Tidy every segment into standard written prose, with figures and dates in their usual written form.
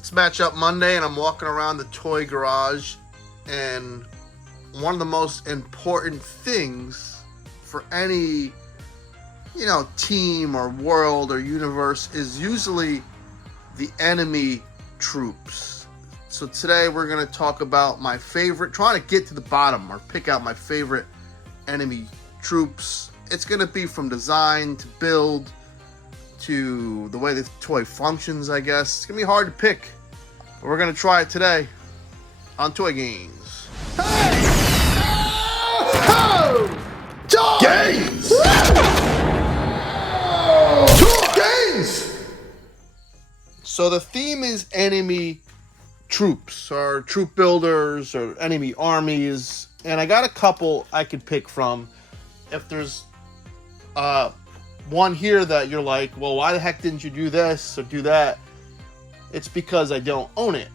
It's Matchup Monday, and I'm walking around the toy garage, and one of the most important things for any, team or world or universe is usually the enemy troops. So today we're going to talk about my favorite, trying to get to the bottom or pick out my favorite enemy troops. It's going to be from design to build to the way the toy functions, I guess. It's going to be hard to pick, but we're going to try it today on Toy Games. Hey! Oh! Toy Games! Toy Games! So the theme is enemy troops or troop builders or enemy armies, and I got a couple I could pick from. If there's one here that you're like, well, why the heck didn't you do this or do that? It's because I don't own it.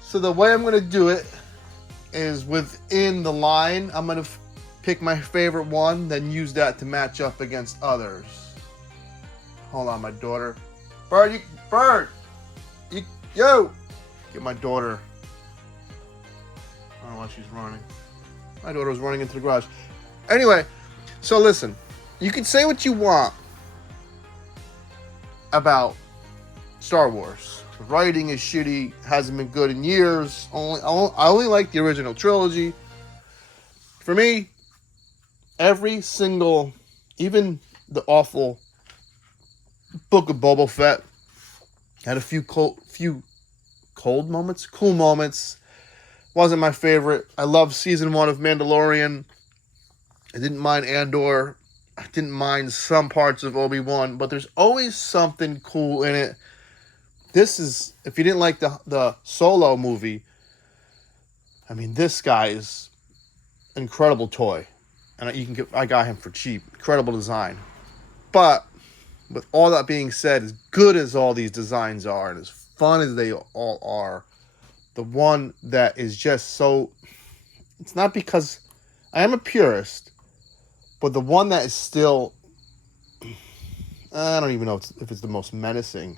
So the way I'm going to do it is within the line. I'm going to pick my favorite one, then use that to match up against others. Hold on, my daughter. Bird, yo! Get my daughter. I don't know why she's running. My daughter was running into the garage. Anyway, so listen. You can say what you want about Star Wars. The writing is shitty, hasn't been good in years. I only like the original trilogy. For me, every single, even the awful Book of Boba Fett had a few cool moments. Wasn't my favorite. I loved season 1 of Mandalorian. I didn't mind Andor. I didn't mind some parts of Obi-Wan, but there's always something cool in it. This is, if you didn't like the Solo movie, I mean, this guy is an incredible toy, and I got him for cheap. Incredible design, but with all that being said, as good as all these designs are, and as fun as they all are, the one that is just so, it's not because I am a purist, but the one that is still, I don't even know if it's the most menacing.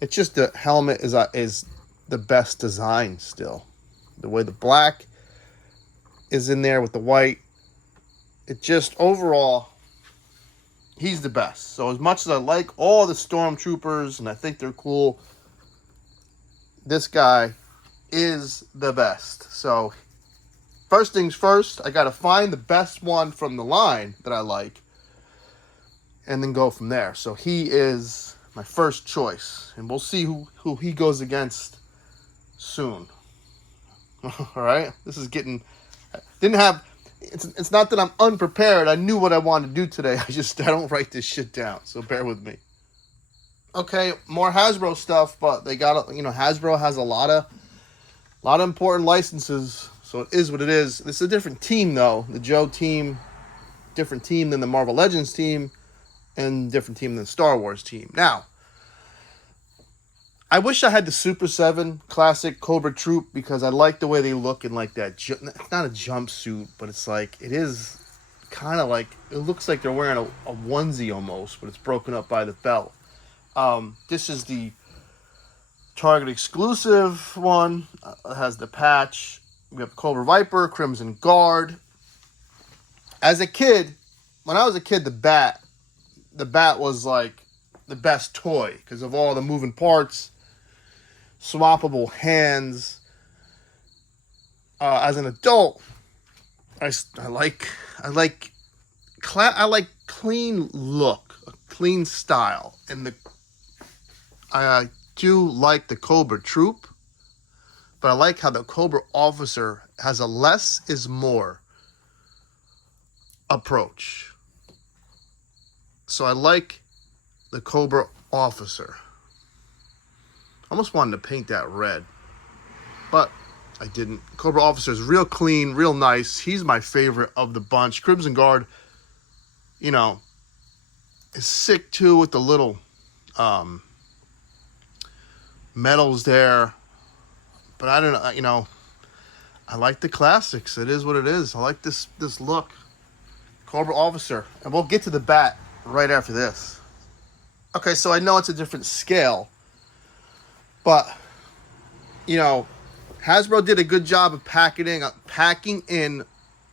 It's just the helmet is the best design still. The way the black is in there with the white. It just, overall, he's the best. So as much as I like all the stormtroopers and I think they're cool, this guy is the best. So first things first, I got to find the best one from the line that I like and then go from there. So he is my first choice, and we'll see who he goes against soon. All right? This is it's not that I'm unprepared. I knew what I wanted to do today. I don't write this shit down, so bear with me. Okay, more Hasbro stuff, but they got, Hasbro has a lot of important licenses. So it is what it is. This is a different team, though. The Joe team, different team than the Marvel Legends team, and different team than the Star Wars team. Now, I wish I had the Super 7 Classic Cobra Troop because I like the way they look in like that. It's not a jumpsuit, but it's like, it is kind of like, it looks like they're wearing a onesie almost, but it's broken up by the belt. This is the Target exclusive one. It has the patch. We have Cobra Viper, Crimson Guard. As a kid, when I was a kid, the bat was like the best toy because of all the moving parts, swappable hands. As an adult, I like clean look, a clean style, and I do like the Cobra Troop. But I like how the Cobra Officer has a less is more approach. So I like the Cobra Officer. I almost wanted to paint that red, but I didn't. Cobra Officer is real clean, real nice. He's my favorite of the bunch. Crimson Guard, is sick too with the little medals there. But I don't know, I like the classics. It is what it is. I like this look. Cobra Officer. And we'll get to the bat right after this. Okay, so I know it's a different scale, but you know, Hasbro did a good job of packing in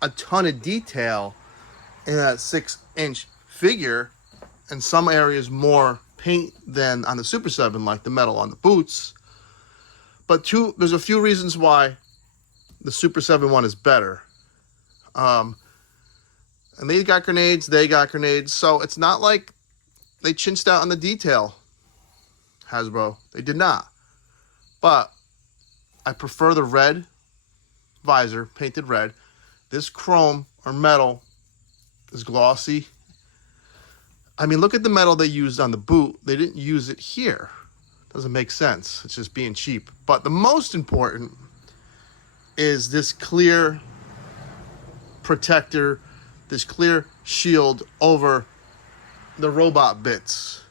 a ton of detail in that 6-inch figure. In some areas, more paint than on the Super 7, like the metal on the boots. But there's a few reasons why the Super 7 one is better. And they got grenades, so it's not like they chinched out on the detail, Hasbro. They did not. But I prefer the red visor, painted red. This chrome or metal is glossy. I mean, look at the metal they used on the boot. They didn't use it here. Doesn't make sense. It's just being cheap. But the most important is this clear protector, this clear shield over the robot bits.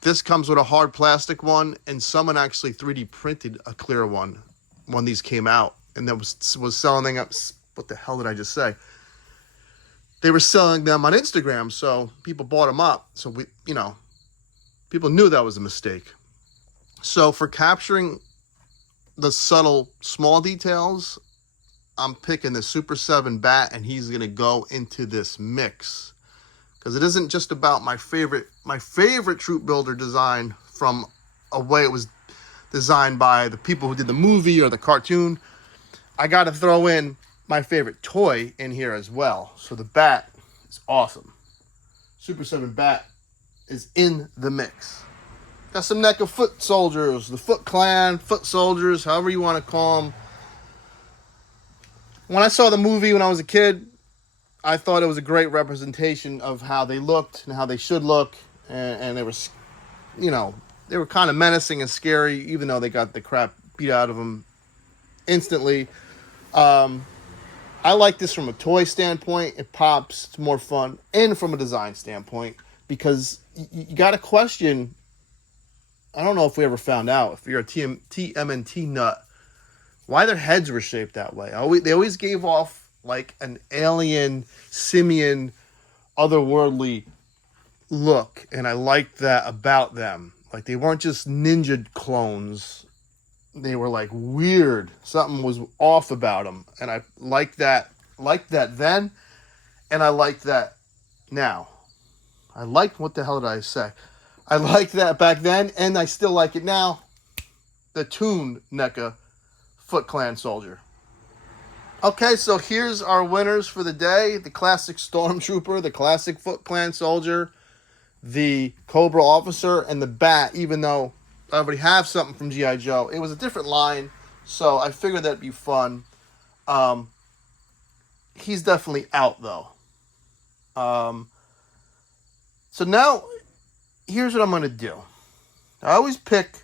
This comes with a hard plastic one, and someone actually 3D printed a clear one when these came out, and that was selling them. What the hell did I just say? They were selling them on Instagram, so people bought them up. So people knew that was a mistake. So for capturing the subtle small details, I'm picking the Super 7 bat, and he's gonna go into this mix. Because it isn't just about my favorite troop builder design from a way it was designed by the people who did the movie or the cartoon. I got to throw in my favorite toy in here as well. So the bat is awesome. Super 7 bat is in the mix. Got some NECA foot soldiers, the Foot Clan, foot soldiers, however you want to call them. When I saw the movie when I was a kid, I thought it was a great representation of how they looked and how they should look. And they were, they were kind of menacing and scary, even though they got the crap beat out of them instantly. I like this from a toy standpoint. It pops, it's more fun, and from a design standpoint, because you got to question. I don't know if we ever found out, if you're a TMNT nut, why their heads were shaped that way. They always gave off like an alien, simian, otherworldly look, and I liked that about them. Like, they weren't just ninja clones. They were like weird. Something was off about them, and I liked that then, and I like that now. What the hell did I say? I liked that back then, and I still like it now. The Toon NECA Foot Clan soldier. Okay, so here's our winners for the day. The classic Stormtrooper, the classic Foot Clan soldier, the Cobra officer, and the bat, even though I already have something from G.I. Joe. It was a different line, so I figured that'd be fun. He's definitely out, though. So now, here's what I'm going to do. I always pick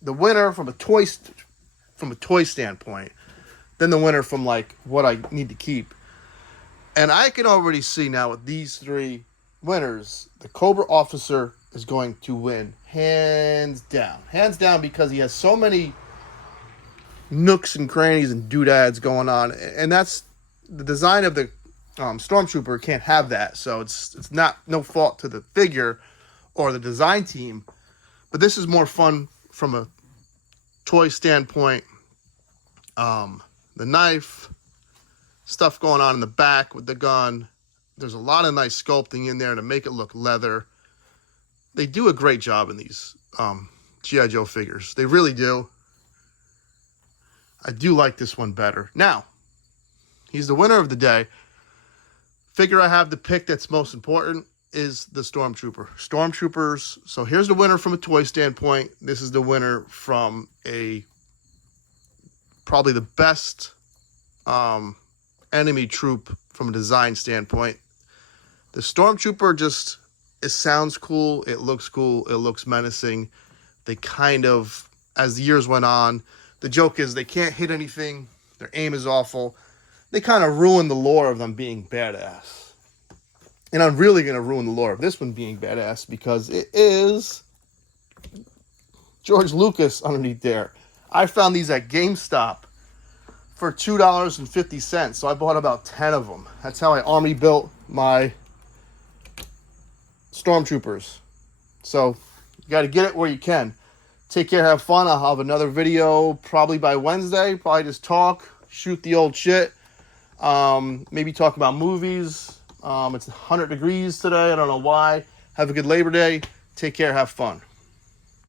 the winner from a toy standpoint, then the winner from like what I need to keep. And I can already see now with these three winners, the Cobra officer is going to win hands down, because he has so many nooks and crannies and doodads going on, and that's the design of the Stormtrooper. Can't have that, so it's not no fault to the figure or the design team, but this is more fun from a toy standpoint. The knife, stuff going on in the back with the gun. There's a lot of nice sculpting in there to make it look leather. They do a great job in these G.I. Joe figures. They really do. I do like this one better. Now, he's the winner of the day. Figure I have to pick that's most important is the Stormtrooper. Stormtroopers. So here's the winner from a toy standpoint. This is the winner from probably the best enemy troop from a design standpoint. The Stormtrooper it sounds cool, it looks menacing. They kind of, as the years went on, the joke is they can't hit anything, their aim is awful. They kind of ruin the lore of them being badass. And I'm really going to ruin the lore of this one being badass, because it is George Lucas underneath there. I found these at GameStop for $2.50, so I bought about 10 of them. That's how I army built my Stormtroopers. So you got to get it where you can. Take care, have fun. I'll have another video probably by Wednesday. Probably just talk, shoot the old shit. Maybe talk about movies. It's 100 degrees today. I don't know why. Have a good Labor Day. Take care, have fun.